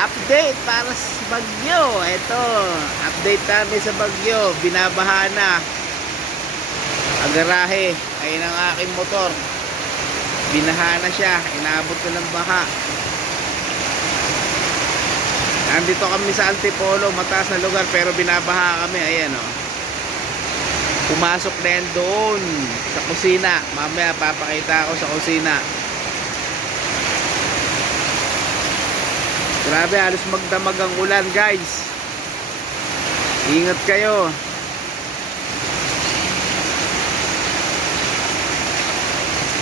Update para sa Bagyo. Ito, update namin sa Bagyo. Binabaha na ang garahe. Ayun ang aking motor. Binaha na siya. Inabot ko ng baha. Nandito kami sa Antipolo, mataas na lugar, pero binabaha kami. Ayan o. Pumasok na yan doon sa kusina. Mamaya papakita ako sa kusina. Grabe, halos magdamag ang ulan, guys. Ingat kayo.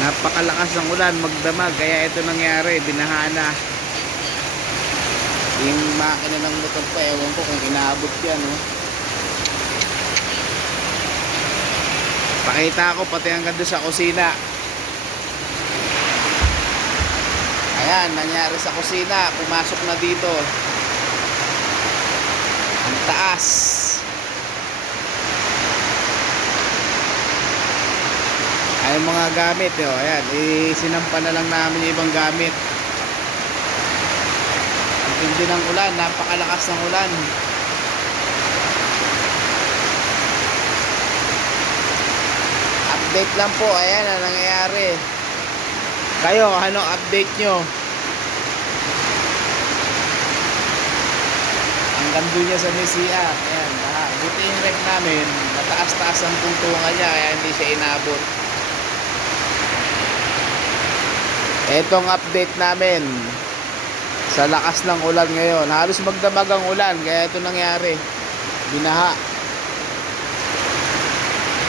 Napakalakas ng ulan, magdamag. Kaya ito nangyari, binahana. Yung makina ng motor pa, ewan ko kung inaabot yan, oh. Pakita ko pati hanggang doon sa kusina. Ayan, nangyari sa kusina. Pumasok na dito. Ang taas. Ay, mga gamit, oh. Ayan, isinampa na lang namin yung ibang gamit. Ang tindi ng ulan, napakalakas ng ulan. Update lang po, ayan ang nangyayari. Kayo, ano update nyo? Hanggang doon niya sa Mesia. Ayan, buti yung rep namin, mataas-taas ang tungtungan niya, kaya hindi siya inabot. Etong update namin sa lakas ng ulan ngayon. Halos magdamag ang ulan, kaya ito nangyari. Binaha.